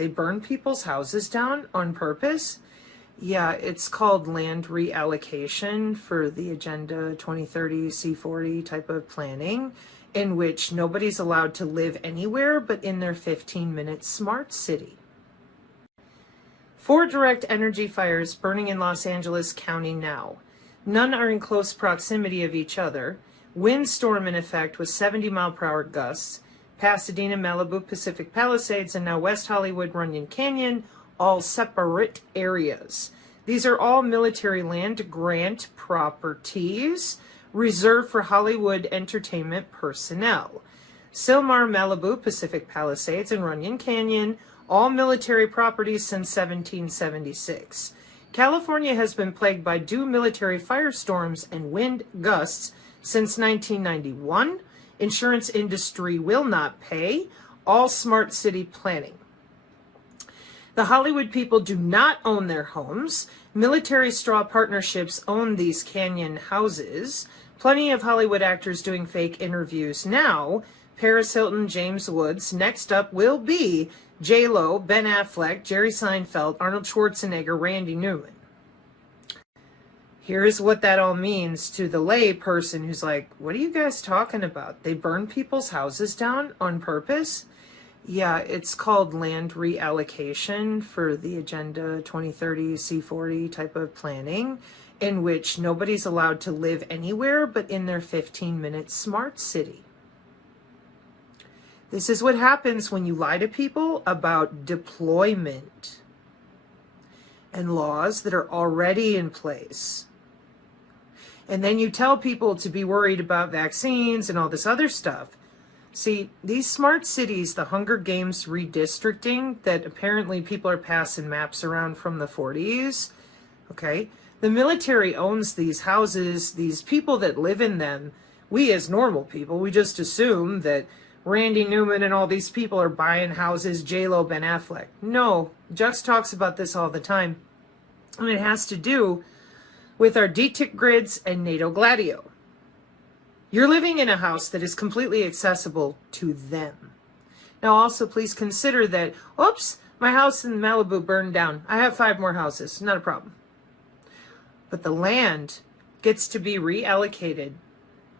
They burn people's houses down on purpose. Yeah, it's called land reallocation for the Agenda 2030 C40 type of planning, in which nobody's allowed to live anywhere but in their 15-minute smart city. 4 direct energy fires burning in Los Angeles County now. None are in close proximity of each other. Windstorm in effect with 70-mile-per-hour gusts. Pasadena, Malibu, Pacific Palisades, and now West Hollywood, Runyon Canyon, all separate areas. These are all military land grant properties reserved for Hollywood entertainment personnel. Sylmar, Malibu, Pacific Palisades, and Runyon Canyon, all military properties since 1776. California has been plagued by due military firestorms and wind gusts since 1991. Insurance industry will not pay. All smart city planning. The Hollywood people do not own their homes. Military straw partnerships own these canyon houses. Plenty of Hollywood actors doing fake interviews now. Paris Hilton, James Woods. Next up will be J-Lo, Ben Affleck, Jerry Seinfeld, Arnold Schwarzenegger, Randy Newman. Here's what that all means to the lay person who's like, what are you guys talking about? They burn people's houses down on purpose? Yeah, it's called land reallocation for the Agenda 2030 C40 type of planning, in which nobody's allowed to live anywhere but in their 15-minute smart city. This is what happens when you lie to people about deployment and laws that are already in place. And then you tell people to be worried about vaccines and all this other stuff. See, these smart cities, the Hunger Games redistricting that apparently people are passing maps around from the 40s, okay? The military owns these houses, these people that live in them. We as normal people, we just assume that Randy Newman and all these people are buying houses, J-Lo, Ben Affleck. No, Jux talks about this all the time. And it has to do with our DTIC grids and NATO Gladio. You're living in a house that is completely accessible to them. Now also please consider that, oops, my house in Malibu burned down. I have 5 more houses, not a problem. But the land gets to be reallocated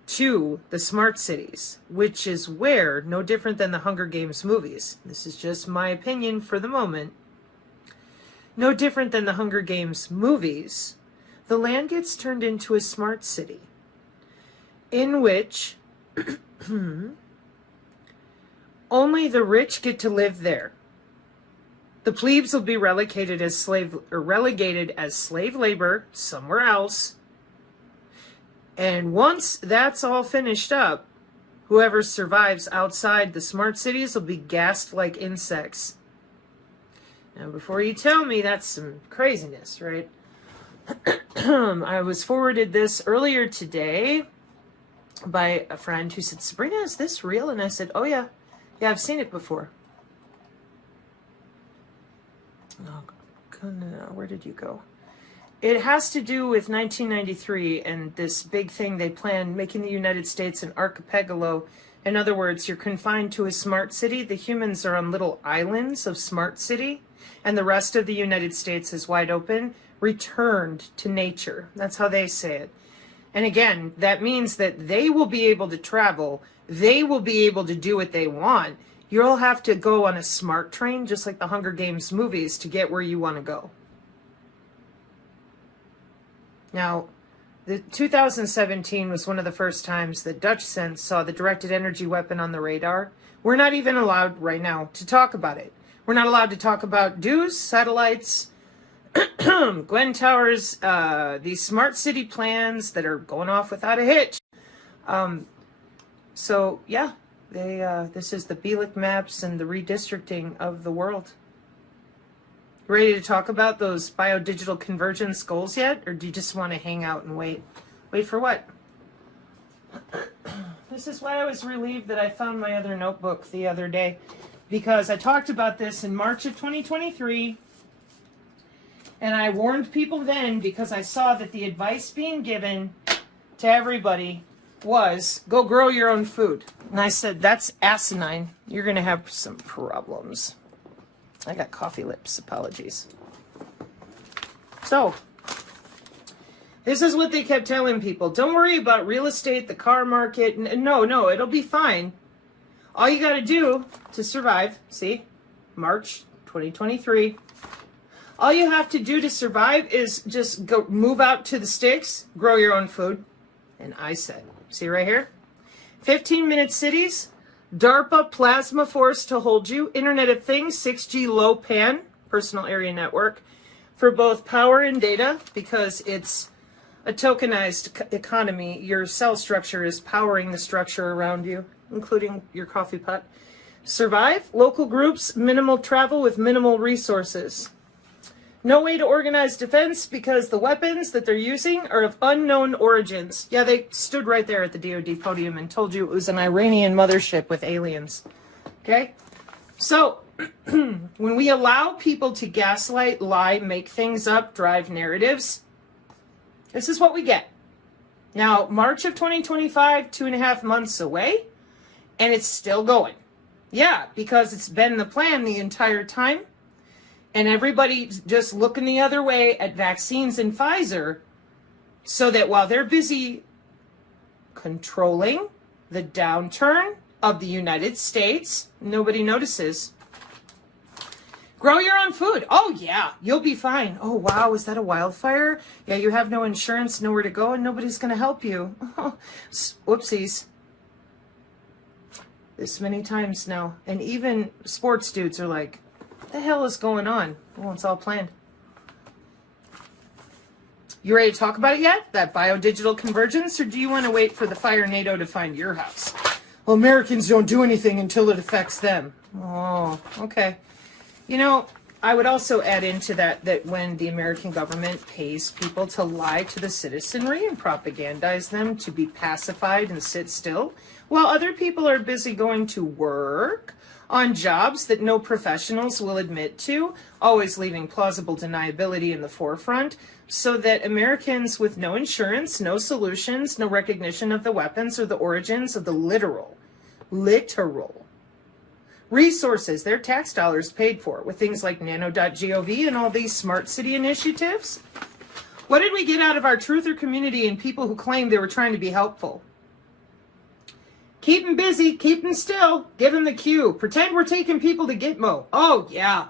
to the smart cities, which is where, no different than the Hunger Games movies, this is just my opinion for the moment, no different than the Hunger Games movies, the land gets turned into a smart city in which only the rich get to live there. The plebes will be relegated as slave labor somewhere else. And once that's all finished up, whoever survives outside the smart cities will be gassed like insects. Now, before you tell me that's some craziness, right? I was forwarded this earlier today by a friend who said, Sabrina, is this real? And I said, oh yeah. Yeah, I've seen it before. Oh, where did you go? It has to do with 1993 and this big thing they planned, making the United States an archipelago. In other words, you're confined to a smart city. The humans are on little islands of smart city, and the rest of the United States is wide open, returned to nature. That's how they say it. And again, that means that they will be able to travel. They will be able to do what they want. You'll have to go on a smart train, just like the Hunger Games movies, to get where you want to go. Now, the 2017 was one of the first times that Dutch Sense saw the directed energy weapon on the radar. We're not even allowed right now to talk about it. We're not allowed to talk about DEWs, satellites, Gwen Towers, these smart city plans that are going off without a hitch. So, yeah, this is the Bielek maps and the redistricting of the world. Ready to talk about those biodigital convergence goals yet? Or do you just want to hang out and wait? Wait for what? This is why I was relieved that I found my other notebook the other day. Because I talked about this in March of 2023. And I warned people then because I saw that the advice being given to everybody was, go grow your own food. And I said, that's asinine. You're going to have some problems. I got coffee lips, apologies. So, this is what they kept telling people. Don't worry about real estate, the car market. No, it'll be fine. All you got to do to survive, see, March 2023, all you have to do to survive is just go move out to the sticks, grow your own food. And I said, see right here, 15-minute cities, DARPA plasma force to hold you, Internet of Things, 6G low pan, personal area network, for both power and data, because it's a tokenized economy. Your cell structure is powering the structure around you, including your coffee pot. Survive, local groups, minimal travel with minimal resources. No way to organize defense because the weapons that they're using are of unknown origins. Yeah, they stood right there at the DoD podium and told you it was an Iranian mothership with aliens. Okay? So, when we allow people to gaslight, lie, make things up, drive narratives, this is what we get. Now, March of 2025, 2.5 months away, and it's still going. Yeah, because it's been the plan the entire time. And everybody's just looking the other way at vaccines and Pfizer so that while they're busy controlling the downturn of the United States, nobody notices. Grow your own food. Oh, yeah, you'll be fine. Oh, wow, is that a wildfire? Yeah, you have no insurance, nowhere to go, and nobody's going to help you. Oh, whoopsies. This many times now. And even sports dudes are like, what the hell is going on? Well, it's all planned. You ready to talk about it yet? That biodigital convergence? Or do you want to wait for the Fire NATO to find your house? Well, Americans don't do anything until it affects them. Oh, okay. You know, I would also add into that when the American government pays people to lie to the citizenry and propagandize them to be pacified and sit still, while other people are busy going to work on jobs that no professionals will admit to, always leaving plausible deniability in the forefront, so that Americans with no insurance, no solutions, no recognition of the weapons or the origins of the literal resources their tax dollars paid for with things like nano.gov and all these smart city initiatives. What did we get out of our truther community and people who claimed they were trying to be helpful? Keep them busy, keep them still, give them the cue. Pretend we're taking people to Gitmo. Oh, yeah,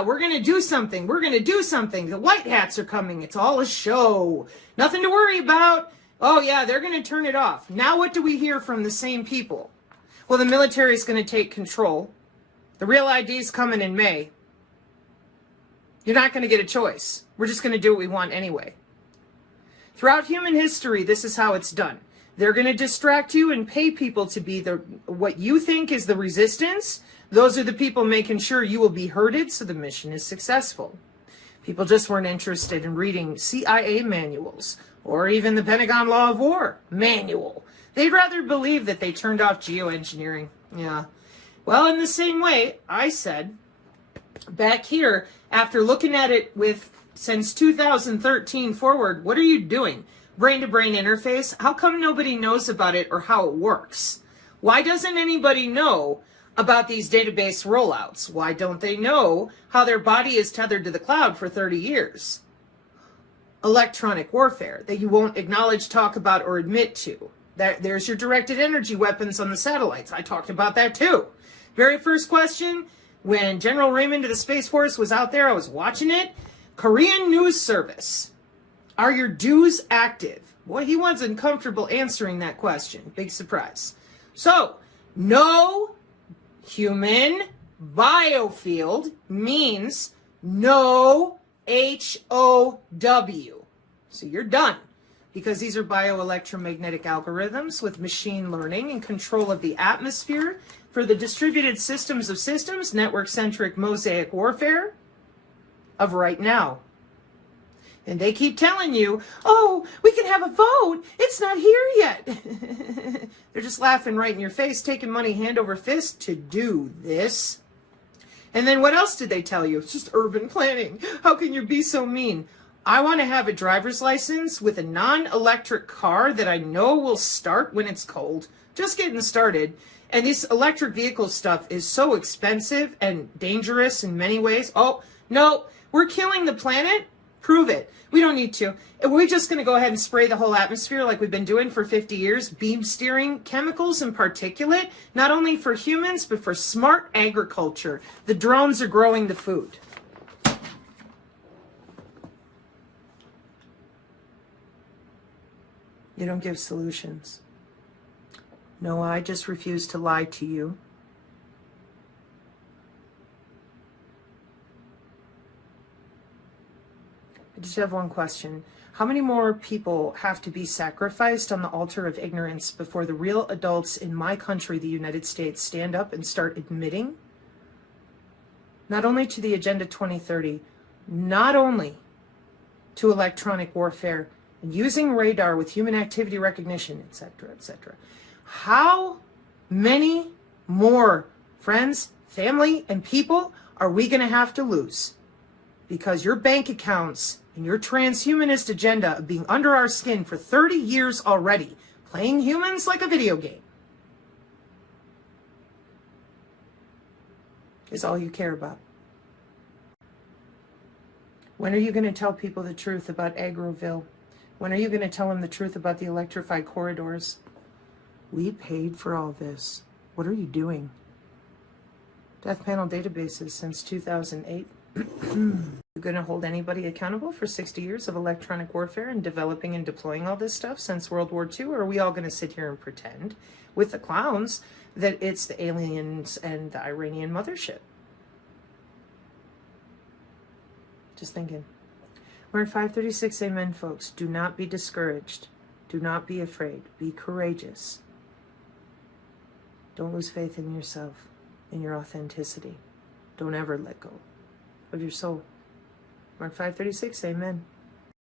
we're going to do something. We're going to do something. The white hats are coming. It's all a show. Nothing to worry about. Oh, yeah, they're going to turn it off. Now what do we hear from the same people? Well, the military is going to take control. The real ID is coming in May. You're not going to get a choice. We're just going to do what we want anyway. Throughout human history, this is how it's done. They're going to distract you and pay people to be what you think is the resistance. Those are the people making sure you will be herded so the mission is successful. People just weren't interested in reading CIA manuals or even the Pentagon Law of War manual. They'd rather believe that they turned off geoengineering. Yeah. Well, in the same way, I said back here, after looking at it since 2013 forward, what are you doing? Brain-to-brain interface? How come nobody knows about it or how it works? Why doesn't anybody know about these database rollouts? Why don't they know how their body is tethered to the cloud for 30 years? Electronic warfare that you won't acknowledge, talk about, or admit to. There's your directed energy weapons on the satellites. I talked about that too. Very first question, when General Raymond of the Space Force was out there, I was watching it. Korean News Service. Are your dues active? Boy, he wasn't comfortable answering that question. Big surprise. So, no human biofield means no HOW. So you're done. Because these are bioelectromagnetic algorithms with machine learning and control of the atmosphere for the distributed systems of systems, network-centric mosaic warfare of right now. And they keep telling you, oh, we can have a vote. It's not here yet. They're just laughing right in your face, taking money hand over fist to do this. And then what else did they tell you? It's just urban planning. How can you be so mean? I want to have a driver's license with a non-electric car that I know will start when it's cold. Just getting started. And this electric vehicle stuff is so expensive and dangerous in many ways. Oh, no, we're killing the planet? Prove it. We don't need to. We're just going to go ahead and spray the whole atmosphere like we've been doing for 50 years. Beam steering chemicals and particulate, not only for humans, but for smart agriculture. The drones are growing the food. You don't give solutions. No, I just refuse to lie to you. I just have one question. How many more people have to be sacrificed on the altar of ignorance before the real adults in my country, the United States, stand up and start admitting, not only to the Agenda 2030, not only to electronic warfare and using radar with human activity recognition, etc., etc. How many more friends, family, and people are we going to have to lose? Because your bank accounts and your transhumanist agenda of being under our skin for 30 years already, playing humans like a video game, is all you care about. When are you going to tell people the truth about Agroville? When are you going to tell them the truth about the electrified corridors? We paid for all this. What are you doing? Death panel databases since 2008. You going to hold anybody accountable for 60 years of electronic warfare and developing and deploying all this stuff since World War II? Or are we all going to sit here and pretend with the clowns that it's the aliens and the Iranian mothership? Just thinking. We're at 536. Amen, folks. Do not be discouraged. Do not be afraid. Be courageous. Don't lose faith in yourself, in your authenticity. Don't ever let go of your soul. Mark 536, amen.